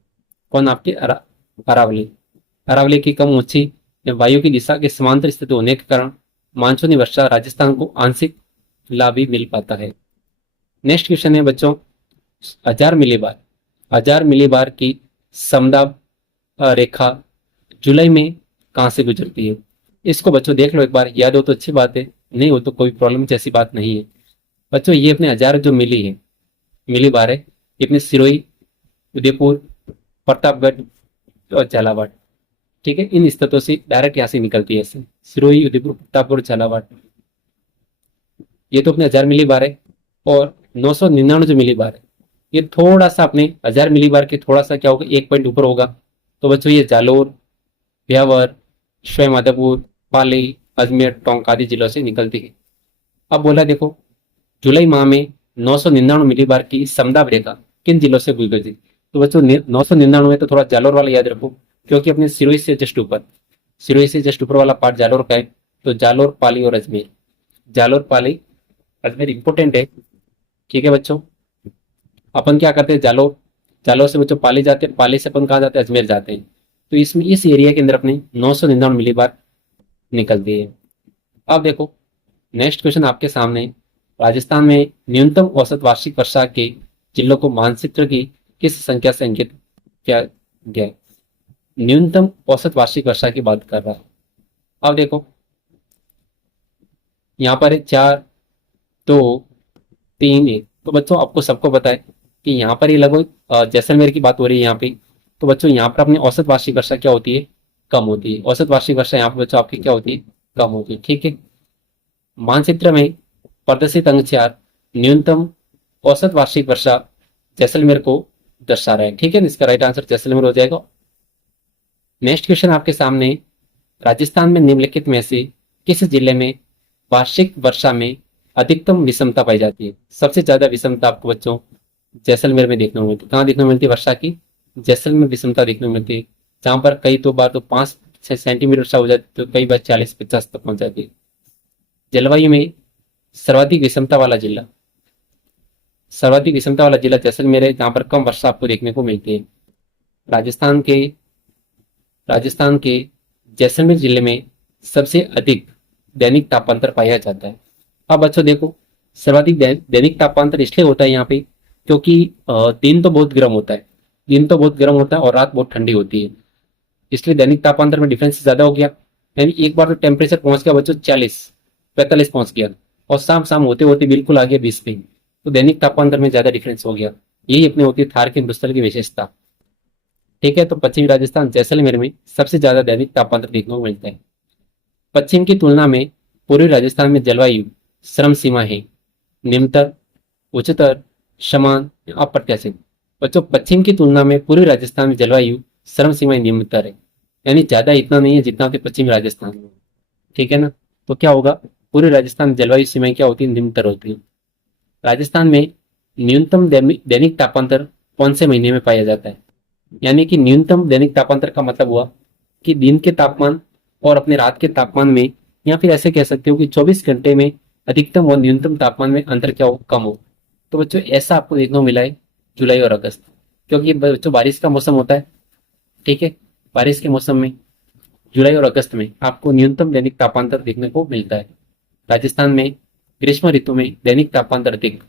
कौन? आपके अरावली। अरावली की कम ऊंची वायु की दिशा के समांतर स्थित होने के कारण मानसूनी वर्षा राजस्थान को आंशिक लाभ भी मिल पाता है। नेक्स्ट क्वेश्चन है बच्चों, 1000 मिलीबार की समदाब रेखा जुलाई में कहां से गुजरती है? इसको बच्चों देख लो एक बार, याद हो तो अच्छी बात है, नहीं हो तो कोई प्रॉब्लम जैसी बात नहीं है। बच्चों ये अपने 1000 जो मिलीबार है ये अपने सिरोही, उदयपुर, प्रतापगढ़ और झालावाड़, ठीक है, इन स्थितों से डायरेक्ट यहाँ से निकलती है ऐसे, सिरोही, उदयपुर, प्रतापगढ़, झालावाड़। ये तो अपने 1000 मिलीबार है। और 999 जो मिलीबार है ये थोड़ा सा अपने 1000 मिलीबार के थोड़ा सा क्या होगा, 1 पॉइंट ऊपर होगा। तो बच्चों ये जालोर, ब्यावर, श्रीमाधोपुर, पाली, अजमेर, टोंक आदि जिलों से निकलती है। अब बोला देखो, जुलाई माह में 999 मिलीबार की समदाब रेखा किन जिलों से गुजरी? तो बच्चों 999 तो थोड़ा जालोर वाला याद रखो, क्योंकि अपने सिरोही से जस्ट ऊपर, सिरोही से जस्ट ऊपर वाला पार्ट जालोर का है। तो जालोर, पाली और अजमेर, जालोर, पाली, अजमेर इंपॉर्टेंट है। ठीक है बच्चों, अपन क्या करते हैं, जालोर, जालोर से बच्चों पाली जाते हैं, पाली से अपन कहाँ जाते हैं, अजमेर जाते हैं। तो इसमें इस एरिया के अंदर अपने 999 मिलीबार निकलती है। अब देखो, नेक्स्ट क्वेश्चन आपके सामने, राजस्थान में न्यूनतम औसत वार्षिक वर्षा के जिलों को मानचित्र की किस संख्या से अंकित किया गया? न्यूनतम औसत वार्षिक वर्षा की बात कर रहा है। अब देखो, यहाँ पर है 4, 2, 3, 1। तो बच्चों आपको सबको पता है कि यहाँ पर ये लगभग जैसलमेर की बात हो रही है यहाँ पे। तो बच्चों यहाँ पर अपनी औसत वार्षिक वर्षा क्या होती है, कम होती है। औसत वार्षिक वर्षा यहाँ पर बच्चों आपकी क्या होती है, कम होती है। ठीक है, मानचित्र में प्रदर्शित अंक 4 न्यूनतम औसत वार्षिक वर्षा जैसलमेर को दर्शा रहा है। ठीक है, इसका राइट आंसर जैसलमेर हो जाएगा। नेक्स्ट क्वेश्चन आपके सामने, राजस्थान में निम्नलिखित में से किस जिले में वार्षिक वर्षा में अधिकतम विषमता पाई जाती है? सबसे ज्यादा विषमता आपको बच्चों जैसलमेर में देखने को मिलती है। कहाँ देखने को मिलती है वर्षा की? जैसलमेर में विषमता देखने को मिलती है, जहां पर कई तो बार तो 5-6 सेंटीमीटर वर्षा हो जाती है, तो कई बार 40-50 तक पहुंच जाती है। जलवायु में सर्वाधिक विषमता वाला जिला, सर्वाधिक विषमता वाला जिला जैसलमेर है, जहां पर कम वर्षा आपको देखने को मिलती है। राजस्थान के राजस्थान के जैसलमेर जिले में सबसे अधिक दैनिक तापांतर पाया जाता है। अब बच्चों देखो, सर्वाधिक दैनिक तापांतर इसलिए होता है यहाँ पे, क्योंकि दिन तो बहुत गर्म होता है, दिन तो बहुत गर्म होता है और रात बहुत ठंडी होती है, इसलिए दैनिक तापांतर में डिफरेंस ज्यादा हो गया। यानी एक बार तो टेम्परेचर पहुंच गया बच्चों 40-45 पहुंच गया, और शाम शाम होते होते बिल्कुल आ गया 20 पे, तो दैनिक तापांतर में ज्यादा डिफरेंस हो गया। यही अपनी होती है थार के मरुस्थल की विशेषता। ठीक है, तो पश्चिमी राजस्थान जैसलमेर में सबसे ज्यादा दैनिक तापांतर देखने को मिलता है। पश्चिम की तुलना में पूर्वी राजस्थान में जलवायु श्रम सीमा है निम्नतर, उच्चतर, समान या अप्रत्याशित। बच्चों पश्चिम की तुलना में पूर्वी राजस्थान में जलवायु श्रम सीमा निम्नतर है, यानी ज्यादा इतना नहीं है जितना कि पश्चिमी राजस्थान में। ठीक है ना, तो क्या होगा, पूर्वी राजस्थान में जलवायु सीमाएं क्या होती है, निम्नतर होती है। राजस्थान में न्यूनतम दैनिक तापांतर कौन से महीने में पाया जाता है? यानी कि न्यूनतम दैनिक तापांतर का मतलब हुआ कि दिन के तापमान और अपने रात के तापमान में, या फिर ऐसे कह सकते हो कि 24 घंटे में अधिकतम और न्यूनतम तापमान में अंतर क्या हो, कम हो। तो बच्चों ऐसा आपको देखने को मिला है जुलाई और अगस्त, क्योंकि बच्चों बारिश का मौसम होता है। ठीक है, बारिश के मौसम में जुलाई और अगस्त में आपको न्यूनतम दैनिक तापांतर देखने को मिलता है। राजस्थान में ग्रीष्म ऋतु में दैनिक तापमांतर अधिक,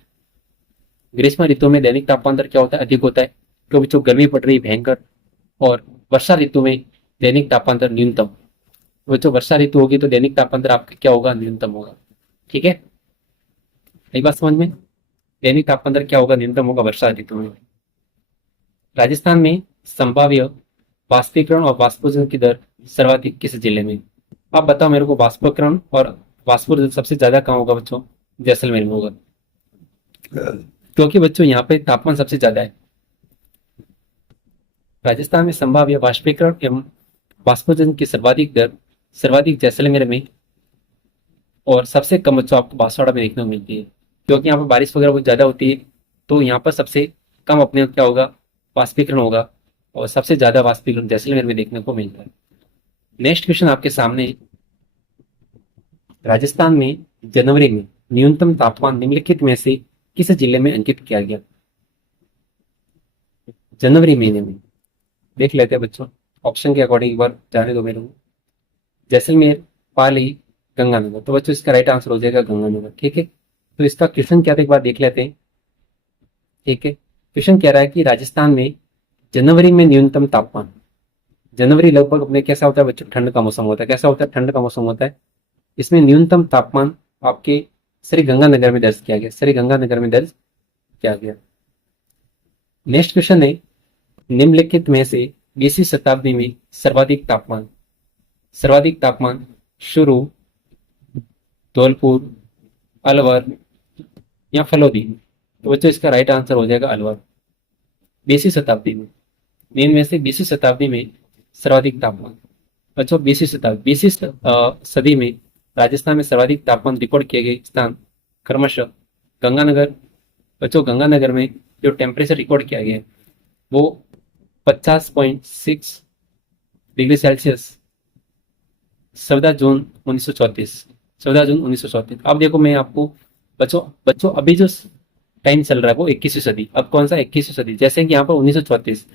ग्रीष्म ऋतु में दैनिक तापमांतर क्या होता है, अधिक होता है, क्योंकि जो गर्मी पड़ रही है भयंकर। और वर्षा ऋतु में दैनिक तापमांतर न्यूनतम, वो जो वर्षा ऋतु होगी तो दैनिक तापमांतर आपका क्या होगा, न्यूनतम होगा। ठीक है, यही बात समझ में, दैनिक तापमांतर क्या होगा, न्यूनतम होगा वर्षा ऋतु में। राजस्थान में संभाव्य वाष्पीकरण और वाष्पोत्सर्जन की दर सर्वाधिक किस जिले में? आप बताओ मेरे को, वाष्पीकरण और वाष्पोत्सर्जन सबसे ज्यादा कहाँ होगा बच्चों? जैसलमेर में होगा, क्योंकि बच्चों यहाँ पे तापमान सबसे ज्यादा है। राजस्थान में संभाव्य वाष्पीकरण एवं वाष्पोत्सर्जन की सर्वाधिक जैसलमेर में, और सबसे कम बच्चों आपको बांसवाड़ा में देखने को मिलती है, क्योंकि यहाँ पर बारिश वगैरह बहुत ज्यादा होती है। तो यहाँ पर सबसे कम अपने क्या होगा, वाष्पीकरण होगा, और सबसे ज्यादा वाष्पीकरण जैसलमेर में देखने को मिलता है। नेक्स्ट क्वेश्चन आपके सामने, राजस्थान में जनवरी में न्यूनतम तापमान निम्नलिखित में से किस जिले में अंकित किया गया? जनवरी महीने में देख लेते हैं बच्चों, ऑप्शन के अकॉर्डिंग एक बार जाने दो मेरे को। जैसलमेर, पाली, गंगानगर। तो बच्चों इसका राइट आंसर हो जाएगा गंगानगर। ठीक है, तो इसका क्वेश्चन क्या था एक बार देख लेते हैं। ठीक है, क्वेश्चन कह रहा है कि राजस्थान में जनवरी में न्यूनतम तापमान, जनवरी लगभग अपने कैसा होता है बच्चों, ठंड का मौसम होता है। कैसा होता है, ठंड का मौसम होता है। इसमें न्यूनतम तापमान आपके श्री गंगानगर में दर्ज किया गया, श्री गंगानगर में दर्ज किया गया। नेक्स्ट क्वेश्चन है, निम्नलिखित में से 20वीं शताब्दी में सर्वाधिक तापमान शुरू धौलपुर, अलवर या फलोदी? तो बच्चों इसका राइट आंसर हो जाएगा अलवर। 20वीं शताब्दी में, इनमें से 20वीं शताब्दी में सर्वाधिक तापमान। बच्चों 20वीं सदी में राजस्थान में सर्वाधिक तापमान रिकॉर्ड किए गए स्थान क्रमशः गंगानगर। बच्चों गंगानगर में जो टेम्परेचर रिकॉर्ड किया गया है वो 50.6 डिग्री सेल्सियस 14 जून 1934। 14 जून 1934। अब देखो मैं आपको बच्चों बच्चों अभी जो टाइम चल रहा है वो 21वीं सदी। अब कौन सा 21वीं सदी, जैसे कि यहाँ पर 1934,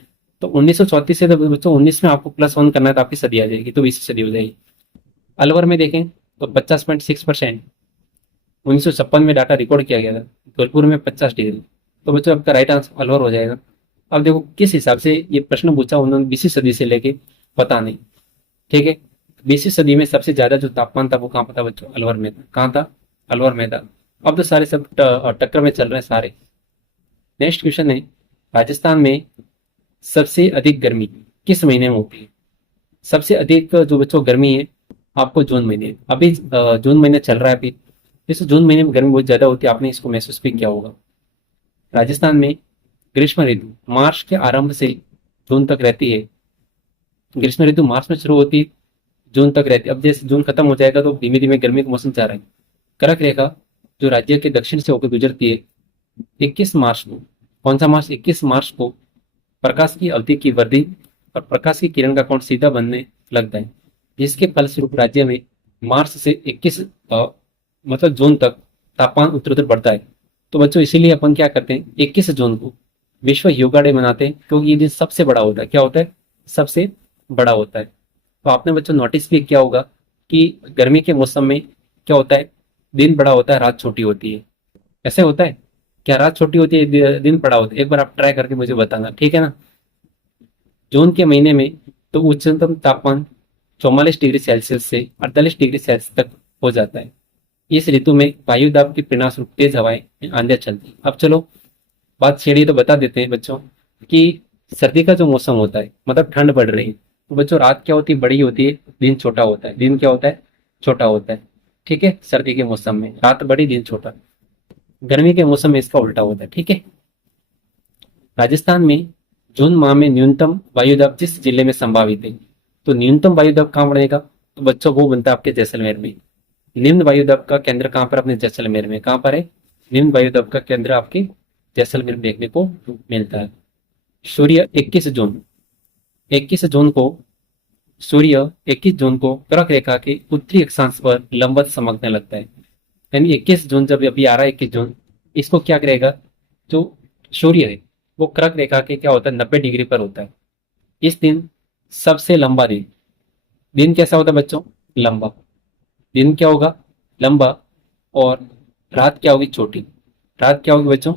तो 1934 से तो बच्चों 19 में आपको +1 करना है तो आपकी सदी आ जाएगी, तो 20वीं सदी हो जाएगी। अलवर में देखें तो 50.6%, 1956 में डाटा रिकॉर्ड किया गया था। धौलपुर में 50 डिग्री। तो बच्चों आपका राइट आंसर अलवर हो जाएगा। अब देखो किस हिसाब से ये प्रश्न पूछा उन्होंने 20वीं सदी से लेके, पता नहीं, ठीक है। 20वीं सदी में सबसे ज्यादा जो तापमान था वो कहाँ पर था बच्चों, अलवर में था। कहाँ था, अलवर में था। अब तो सारे सब टक्कर में चल रहे हैं सारे। नेक्स्ट क्वेश्चन है, राजस्थान में सबसे अधिक गर्मी किस महीने में होती है? सबसे अधिक जो बच्चों गर्मी है आपको जून महीने, अभी जून महीने चल रहा है अभी, इस जून महीने में गर्मी बहुत ज्यादा होती है, आपने इसको महसूस भी किया होगा। राजस्थान में ग्रीष्म ऋतु मार्च के आरंभ से जून तक रहती है। ग्रीष्म ऋतु मार्च में शुरू होती है, जून तक रहती है। अब जैसे जून खत्म हो जाएगा तो धीमे धीमे गर्मी का मौसम जा रहा है। कर्क रेखा जो राज्य के दक्षिण से होकर गुजरती है 21 मार्च को, कौन सा मार्च, 21 मार्च को प्रकाश की अवधि की वृद्धि और प्रकाश की किरण का कोण सीधा बनने लगता है, जिसके फलस्वरूप राज्य में मार्च से 21 मतलब जून तक तापमान उत्तरोत्तर बढ़ता है। तो बच्चों इसीलिए अपन क्या करते हैं, 21 जून को विश्व योगा डे मनाते हैं, क्योंकि ये दिन सबसे बड़ा होता है। क्या होता है, सबसे बड़ा होता है। तो आपने बच्चों नोटिस भी किया होगा कि गर्मी के मौसम में क्या होता है, दिन बड़ा होता है, रात छोटी होती है। ऐसे होता है क्या, रात छोटी होती है, दिन बड़ा होता है? एक बार आप ट्राई करके मुझे बताना, ठीक है ना। जून के महीने में तो उच्चतम तापमान 44 डिग्री सेल्सियस से 48 डिग्री सेल्सियस तक हो जाता है। इस ऋतु में वायु दाब के परिणामस्वरूप तेज हवाएं आंधियां चलती हैं। अब चलो बात छेड़ी तो बता देते हैं बच्चों कि सर्दी का जो मौसम होता है, मतलब ठंड बढ़ रही है, तो बच्चों रात क्या होती है, बड़ी होती है, दिन छोटा होता है। दिन क्या होता है, छोटा होता है, ठीक है। सर्दी के मौसम में रात बड़ी दिन छोटा। गर्मी के मौसम में इसका उल्टा होता है, ठीक है। राजस्थान में जून माह में न्यूनतम वायुदाब जिस जिले में संभावित है, तो न्यूनतम वायुदाब कहाँ बनेगा, तो बच्चों वो बनता है आपके जैसलमेर में। निम्न वायुदाब का केंद्र कहाँ पर, अपने जैसलमेर में। कहाँ पर है, निम्न वायुदाब का केंद्र आपके जैसलमेर में देखने को मिलता है। सूर्य 21 जून, 21 जून को सूर्य 21 जून को कर्क रेखा के उत्तरी अक्षांश पर लंबवत चमकने लगता है। यानी 21 जून जब अभी आ रहा है, 21 जून, इसको क्या करेगा, जो सूर्य है वो कर्क रेखा के क्या होता है, 90 डिग्री पर होता है। इस दिन सबसे लंबा दिन, दिन कैसा होता है बच्चों, लंबा। दिन क्या होगा, लंबा। और रात क्या होगी, छोटी। रात क्या होगी बच्चों,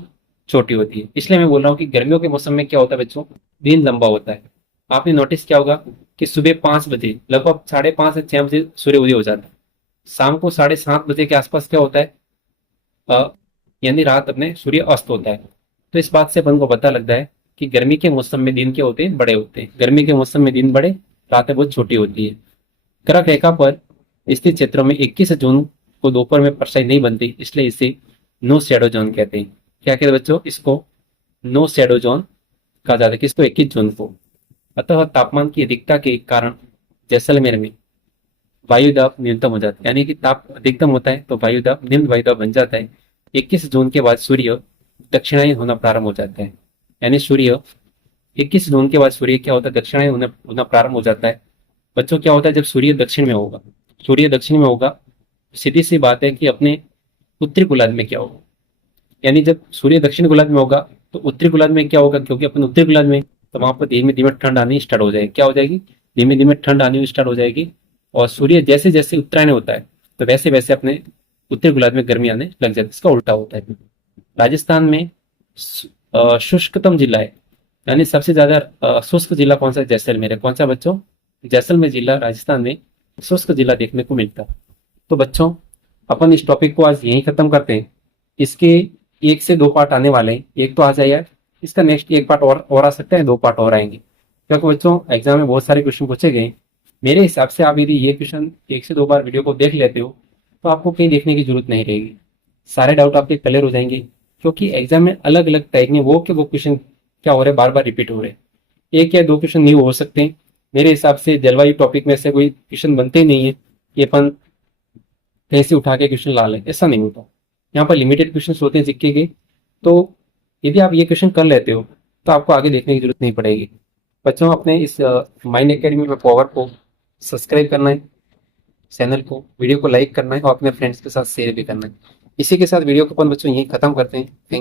छोटी होती है। इसलिए मैं बोल रहा हूँ कि गर्मियों के मौसम में क्या होता है बच्चों, दिन लंबा होता है। आपने नोटिस किया होगा कि सुबह 5 बजे, लगभग 5:30 से 6 बजे सूर्य उदय हो जाता है। शाम को 7:30 बजे के आसपास क्या होता है, अ, यानी रात अपने सूर्य अस्त होता है। तो इस बात से अपन को पता लगता है कि गर्मी के मौसम में दिन क्या होते हैं, बड़े होते हैं। गर्मी के मौसम में दिन बड़े, रातें बहुत छोटी होती है। कर्क रेखा पर स्थित क्षेत्रों में 21 जून को दोपहर में परछाई नहीं बनती, इसलिए इसे नो शेडो जोन कहते हैं। क्या कहते हैं बच्चों, इसको नो शेडो जोन कहा जाता है। किसको, 21 जून को। अतः तापमान की अधिकता के कारण जैसलमेर में वायुदाब न्यूनतम हो जाता है, यानी कि ताप अधिकतम होता है तो वायुदाब निम्न वायुदाब बन जाता है। 21 जून के बाद सूर्य दक्षिणायन होना प्रारंभ हो जाता है। यानी सूर्य 21 जून के बाद सूर्य क्या होता है, दक्षिणायन होना प्रारंभ हो जाता है। बच्चों क्या होता है, जब सूर्य दक्षिण में होगा, सूर्य दक्षिण में होगा, सीधी सी बात है कि अपने उत्तरी गोलार्ध में क्या होगा। यानी जब सूर्य दक्षिण गोलार्ध में होगा तो उत्तरी गोलार्ध में क्या होगा, क्योंकि अपन उत्तरी गोलार्ध में, तो वहां पर धीमे धीमे ठंड आनी स्टार्ट हो जाएगी। क्या हो जाएगी, धीमे धीमे ठंड आनी स्टार्ट हो जाएगी। और सूर्य जैसे जैसे उत्तरायण होता है तो वैसे वैसे अपने उत्तरी गोलार्ध में गर्मी आने लग जाती है। इसका उल्टा होता है। राजस्थान में शुष्कतम जिला है, यानी सबसे ज्यादा शुष्क जिला कौन सा है, जैसलमेर है। कौन सा बच्चों, जैसलमेर जिला राजस्थान में शुष्क जिला देखने को मिलता है। तो बच्चों अपन इस टॉपिक को आज यहीं खत्म करते हैं। इसके 1 से 2 पार्ट आने वाले हैं। एक तो आ जाएगा, इसका नेक्स्ट एक पार्ट और आ सकता है, 2 पार्ट और आएंगे, क्योंकि बच्चों एग्जाम में बहुत सारे क्वेश्चन पूछे गए। मेरे हिसाब से आप यदि ये क्वेश्चन 1 से 2 बार वीडियो को देख लेते हो तो आपको कहीं देखने की जरूरत नहीं रहेगी, सारे डाउट आपके क्लियर हो जाएंगे। क्योंकि एग्जाम में अलग अलग टाइप में वो के वो क्वेश्चन क्या हो रहा है, बार बार रिपीट हो रहे हैं। एक या दो क्वेश्चन न्यू हो सकते हैं। मेरे हिसाब से जलवायु टॉपिक में से कोई क्वेश्चन बनते ही नहीं है कि अपन कहीं से उठा के क्वेश्चन ला लें, ऐसा नहीं होता। यहाँ पर लिमिटेड क्वेश्चन होते हैं जीके के। तो यदि आप ये क्वेश्चन कर लेते हो तो आपको आगे देखने की जरूरत नहीं पड़ेगी। बच्चों, अपने इस माइंड एकेडमी में पावर को सब्सक्राइब करना है, चैनल को, वीडियो को लाइक करना है और अपने फ्रेंड्स के साथ शेयर भी करना है। इसी के साथ वीडियो को अपन बच्चों यहीं खत्म करते हैं। थैंक